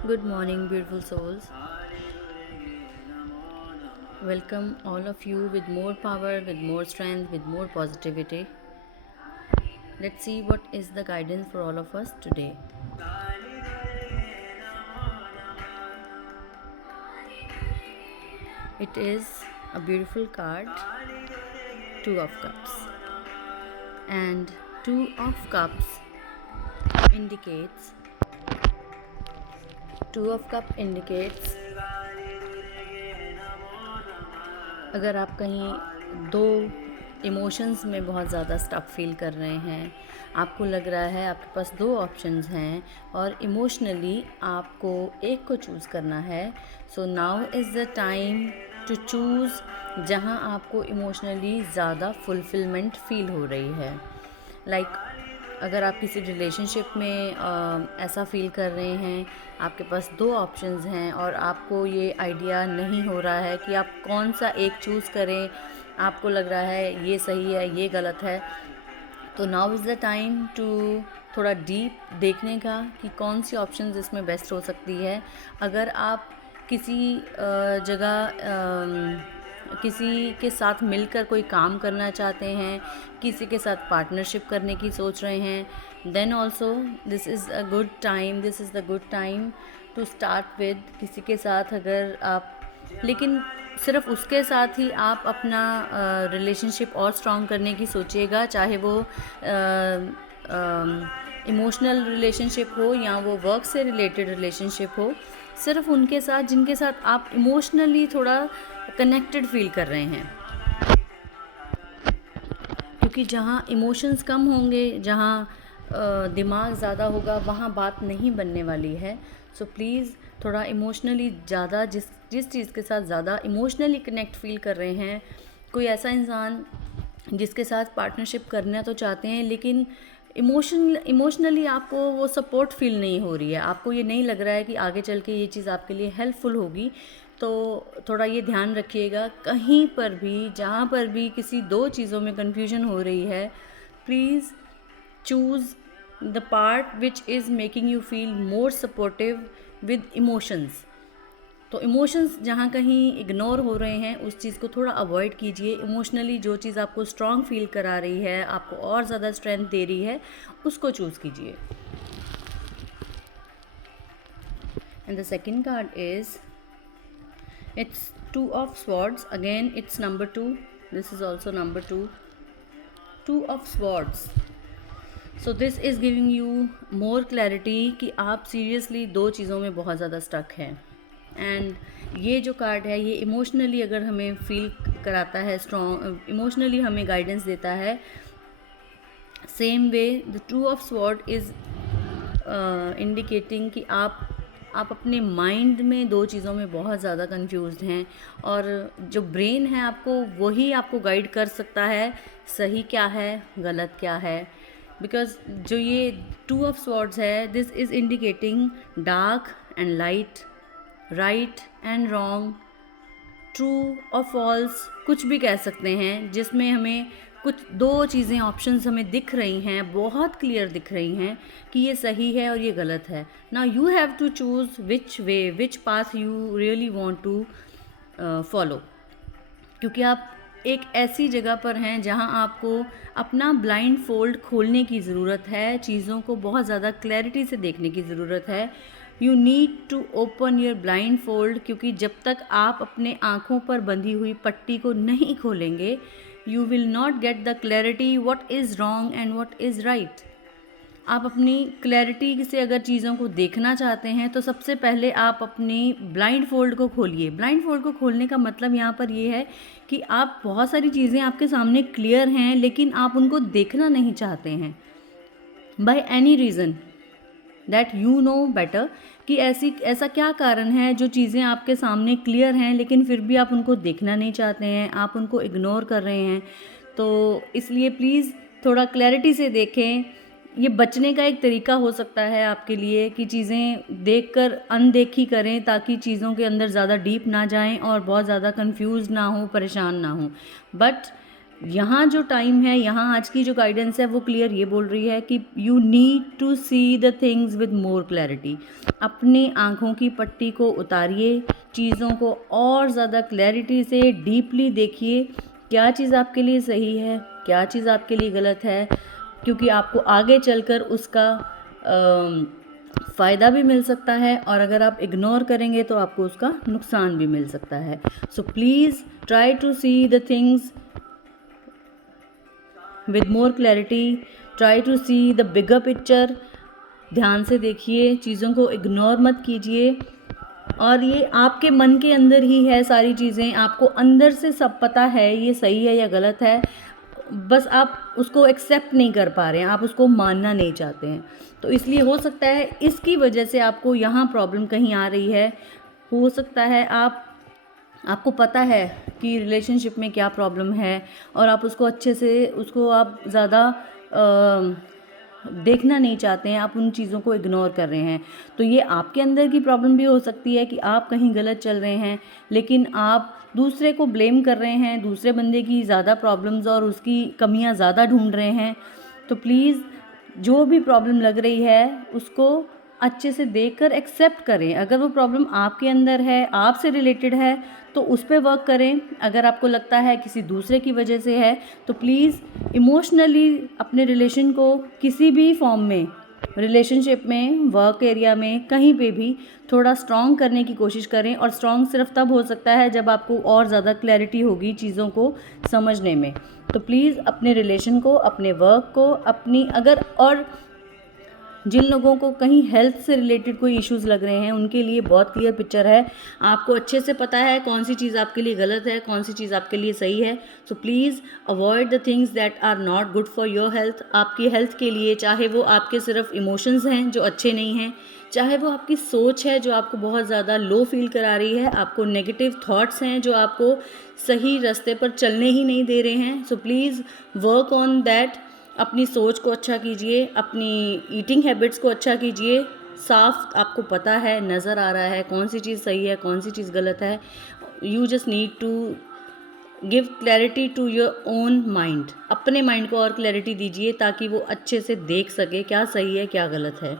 Good morning, beautiful souls. Welcome, all of you, with more power, with more strength, with more positivity. Let's see what is the guidance for all of us today. It is a beautiful card, Two of Cups. And Two of Cups indicates अगर आप कहीं दो emotions में बहुत ज़्यादा stuck feel कर रहे हैं, आपको लग रहा है आपके पास दो ऑप्शंस हैं और इमोशनली आपको एक को चूज़ करना है, so now is the time to choose जहां आपको इमोशनली ज़्यादा फुलफिलमेंट फील हो रही है। अगर आप किसी रिलेशनशिप में ऐसा फील कर रहे हैं, आपके पास दो ऑप्शंस हैं और आपको ये आइडिया नहीं हो रहा है कि आप कौन सा एक चूज़ करें, आपको लग रहा है ये सही है ये गलत है, तो now is the time to थोड़ा डीप देखने का कि कौन सी ऑप्शंस इसमें बेस्ट हो सकती है। अगर आप किसी जगह किसी के साथ मिलकर कोई काम करना चाहते हैं, किसी के साथ पार्टनरशिप करने की सोच रहे हैं, then also this is the good time to start with किसी के साथ। अगर आप लेकिन सिर्फ उसके साथ ही आप अपना रिलेशनशिप और स्ट्रॉन्ग करने की सोचिएगा, चाहे वो इमोशनल रिलेशनशिप हो या वो वर्क से रिलेटेड रिलेशनशिप हो, सिर्फ उनके साथ जिनके साथ आप इमोशनली थोड़ा कनेक्टेड फील कर रहे हैं, क्योंकि जहाँ इमोशंस कम होंगे, जहाँ दिमाग ज़्यादा होगा, वहाँ बात नहीं बनने वाली है। सो प्लीज़ थोड़ा इमोशनली ज़्यादा जिस चीज़ के साथ ज़्यादा इमोशनली कनेक्ट फील कर रहे हैं, कोई ऐसा इंसान जिसके साथ पार्टनरशिप करना तो चाहते हैं लेकिन इमोशनली आपको वो सपोर्ट फील नहीं हो रही है, आपको ये नहीं लग रहा है कि आगे चल के ये चीज़ आपके लिए हेल्पफुल होगी, तो थोड़ा ये ध्यान रखिएगा। कहीं पर भी जहाँ पर भी किसी दो चीज़ों में कन्फ्यूजन हो रही है, please choose the part which is making you feel more supportive with emotions. तो इमोशंस जहाँ कहीं इग्नोर हो रहे हैं, उस चीज़ को थोड़ा अवॉइड कीजिए। इमोशनली जो चीज़ आपको स्ट्रॉन्ग फील करा रही है, आपको और ज़्यादा स्ट्रेंथ दे रही है, उसको चूज़ कीजिए। And the second card is it's Two of Swords. Again, it's number 2. This is also number 2. Two of Swords. So this is giving you more clarity कि आप सीरियसली दो चीज़ों में बहुत ज़्यादा स्टक हैं। एंड ये जो कार्ड है ये इमोशनली अगर हमें फील कराता है, स्ट्रॉन्ग इमोशनली हमें गाइडेंस देता है। Same way the two of sword is indicating कि आप अपने माइंड में दो चीज़ों में बहुत ज़्यादा कंफ्यूज्ड हैं और जो ब्रेन है आपको वही आपको गाइड कर सकता है सही क्या है गलत क्या है। बिकॉज जो ये टू ऑफ स्वॉर्ड्स है, this is indicating dark and light, right and wrong, true और फॉल्स, कुछ भी कह सकते हैं, जिसमें हमें कुछ दो चीज़ें ऑप्शंस हमें दिख रही हैं, बहुत क्लियर दिख रही हैं कि ये सही है और ये गलत है। Now you have to choose which path you really want to follow, क्योंकि आप एक ऐसी जगह पर हैं जहां आपको अपना ब्लाइंड फोल्ड खोलने की ज़रूरत है, चीज़ों को बहुत ज़्यादा क्लैरिटी से देखने की ज़रूरत है। You need to open your blindfold, क्योंकि जब तक आप अपने आँखों पर बंधी हुई पट्टी को नहीं खोलेंगे, you will not get the clarity what is wrong and what is right. आप अपनी क्लैरिटी से अगर चीज़ों को देखना चाहते हैं तो सबसे पहले आप अपनी ब्लाइंड फोल्ड को खोलिए। ब्लाइंड फोल्ड को खोलने का मतलब यहाँ पर ये है कि आप बहुत सारी चीज़ें आपके सामने क्लियर हैं लेकिन आप उनको देखना नहीं चाहते हैं, by any reason that you know better, कि ऐसा क्या कारण है जो चीज़ें आपके सामने क्लियर हैं लेकिन फिर भी आप उनको देखना नहीं चाहते हैं, आप उनको इग्नोर कर रहे हैं। तो इसलिए प्लीज़ थोड़ा क्लैरिटी से देखें। ये बचने का एक तरीका हो सकता है आपके लिए कि चीज़ें देखकर अनदेखी करें, ताकि चीज़ों के अंदर ज़्यादा डीप ना जाएं और बहुत ज़्यादा कंफ्यूज ना हो, परेशान ना हो। बट यहाँ जो टाइम है, यहाँ आज की जो गाइडेंस है वो क्लियर ये बोल रही है कि you need to see the things with more clarity. अपनी आँखों की पट्टी को उतारिए, चीज़ों को और ज़्यादा क्लैरिटी से डीपली देखिए, क्या चीज़ आपके लिए सही है, क्या चीज़ आपके लिए गलत है, क्योंकि आपको आगे चलकर उसका फ़ायदा भी मिल सकता है, और अगर आप इग्नोर करेंगे तो आपको उसका नुकसान भी मिल सकता है। So please try to see the things with more clarity, try to see the bigger picture. ध्यान से देखिए, चीज़ों को इग्नोर मत कीजिए। और ये आपके मन के अंदर ही है सारी चीज़ें, आपको अंदर से सब पता है ये सही है या गलत है, बस आप उसको एक्सेप्ट नहीं कर पा रहे हैं, आप उसको मानना नहीं चाहते हैं। तो इसलिए हो सकता है इसकी वजह से आपको यहाँ प्रॉब्लम कहीं आ रही है। हो सकता है आपको पता है कि रिलेशनशिप में क्या प्रॉब्लम है, और आप उसको अच्छे से उसको आप ज़्यादा देखना नहीं चाहते हैं, आप उन चीज़ों को इग्नोर कर रहे हैं। तो ये आपके अंदर की प्रॉब्लम भी हो सकती है कि आप कहीं गलत चल रहे हैं, लेकिन आप दूसरे को ब्लेम कर रहे हैं, दूसरे बंदे की ज़्यादा प्रॉब्लम्स और उसकी कमियां ज़्यादा ढूंढ रहे हैं। तो प्लीज़ जो भी प्रॉब्लम लग रही है उसको अच्छे से देखकर एक्सेप्ट करें। अगर वो प्रॉब्लम आपके अंदर है, आपसे रिलेटेड है, तो उस पर वर्क करें। अगर आपको लगता है किसी दूसरे की वजह से है, तो प्लीज़ इमोशनली अपने रिलेशन को किसी भी फॉर्म में, रिलेशनशिप में, वर्क एरिया में, कहीं पे भी थोड़ा स्ट्रॉन्ग करने की कोशिश करें। और स्ट्रॉन्ग सिर्फ तब हो सकता है जब आपको और ज़्यादा क्लैरिटी होगी चीज़ों को समझने में। तो प्लीज़ अपने रिलेशन को, अपने वर्क को, और जिन लोगों को कहीं हेल्थ से रिलेटेड कोई इश्यूज़ लग रहे हैं उनके लिए बहुत क्लियर पिक्चर है। आपको अच्छे से पता है कौन सी चीज़ आपके लिए गलत है, कौन सी चीज़ आपके लिए सही है। So please avoid the things that are not good for your health. आपकी हेल्थ के लिए, चाहे वो आपके सिर्फ इमोशंस हैं जो अच्छे नहीं हैं, चाहे वो आपकी सोच है जो आपको बहुत ज़्यादा लो फील करा रही है, आपको नेगेटिव थॉट्स हैं जो आपको सही रास्ते पर चलने ही नहीं दे रहे हैं। So please work on that. अपनी सोच को अच्छा कीजिए, अपनी ईटिंग हैबिट्स को अच्छा कीजिए। साफ आपको पता है, नज़र आ रहा है कौन सी चीज़ सही है, कौन सी चीज़ गलत है। You just need to give clarity to your own mind. अपने माइंड को और क्लैरिटी दीजिए ताकि वो अच्छे से देख सके क्या सही है, क्या गलत है।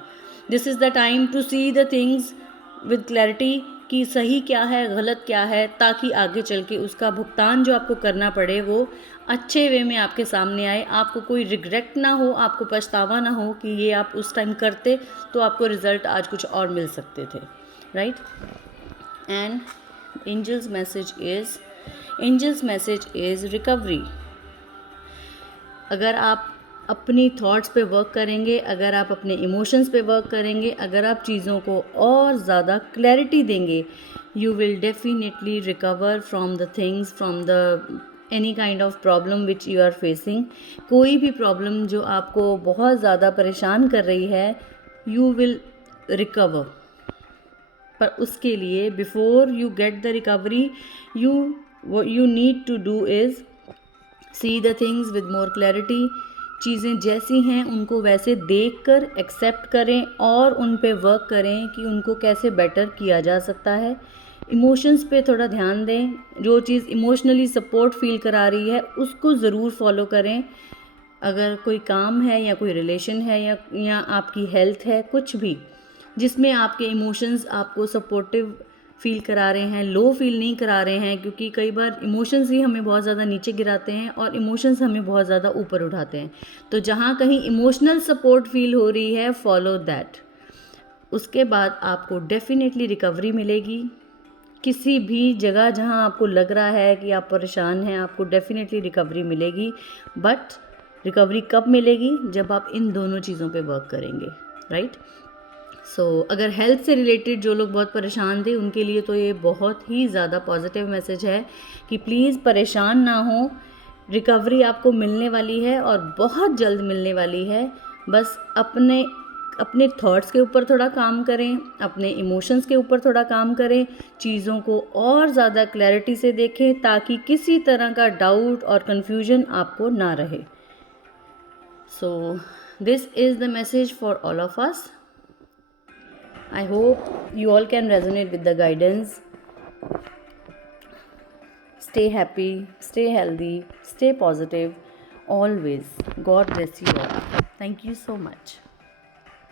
This is the time to see the things with clarity, कि सही क्या है, गलत क्या है, ताकि आगे चल के उसका भुगतान जो आपको करना पड़े वो अच्छे वे में आपके सामने आए। आपको कोई रिग्रेट ना हो, आपको पछतावा ना हो कि ये आप उस टाइम करते तो आपको रिज़ल्ट आज कुछ और मिल सकते थे, right. And angels message is recovery. अगर आप अपनी थॉट्स पे वर्क करेंगे, अगर आप अपने इमोशंस पे वर्क करेंगे, अगर आप चीज़ों को और ज़्यादा क्लैरिटी देंगे, you will definitely recover from the things, from the any kind of problem which you are facing. कोई भी प्रॉब्लम जो आपको बहुत ज़्यादा परेशान कर रही है, यू विल रिकवर। पर उसके लिए before you get the recovery, you need to do is see the things with more clarity. चीज़ें जैसी हैं उनको वैसे देख कर एक्सेप्ट करें और उन पे वर्क करें कि उनको कैसे बेटर किया जा सकता है। इमोशंस पे थोड़ा ध्यान दें। जो चीज़ इमोशनली सपोर्ट फील करा रही है उसको ज़रूर फॉलो करें। अगर कोई काम है या कोई रिलेशन है या आपकी हेल्थ है, कुछ भी जिसमें आपके इमोशंस आपको सपोर्टिव फील करा रहे हैं, लो फील नहीं करा रहे हैं, क्योंकि कई बार इमोशंस ही हमें बहुत ज़्यादा नीचे गिराते हैं और इमोशंस हमें बहुत ज़्यादा ऊपर उठाते हैं। तो जहाँ कहीं इमोशनल सपोर्ट फील हो रही है, फॉलो दैट। उसके बाद आपको डेफिनेटली रिकवरी मिलेगी। किसी भी जगह जहाँ आपको लग रहा है कि आप परेशान हैं, आपको डेफिनेटली रिकवरी मिलेगी। बट रिकवरी कब मिलेगी? जब आप इन दोनों चीज़ों पे वर्क करेंगे, राइट। सो अगर हेल्थ से रिलेटेड जो लोग बहुत परेशान थे उनके लिए तो ये बहुत ही ज़्यादा पॉजिटिव मैसेज है कि प्लीज़ परेशान ना हो, रिकवरी आपको मिलने वाली है और बहुत जल्द मिलने वाली है। बस अपने थॉट्स के ऊपर थोड़ा काम करें, अपने इमोशंस के ऊपर थोड़ा काम करें, चीज़ों को और ज़्यादा क्लैरिटी से देखें ताकि किसी तरह का डाउट और कन्फ्यूजन आपको ना रहे। So this is the message for all of us. I hope you all can resonate with the guidance. Stay stay happy, stay healthy, stay positive always. God bless you all. Thank you so much.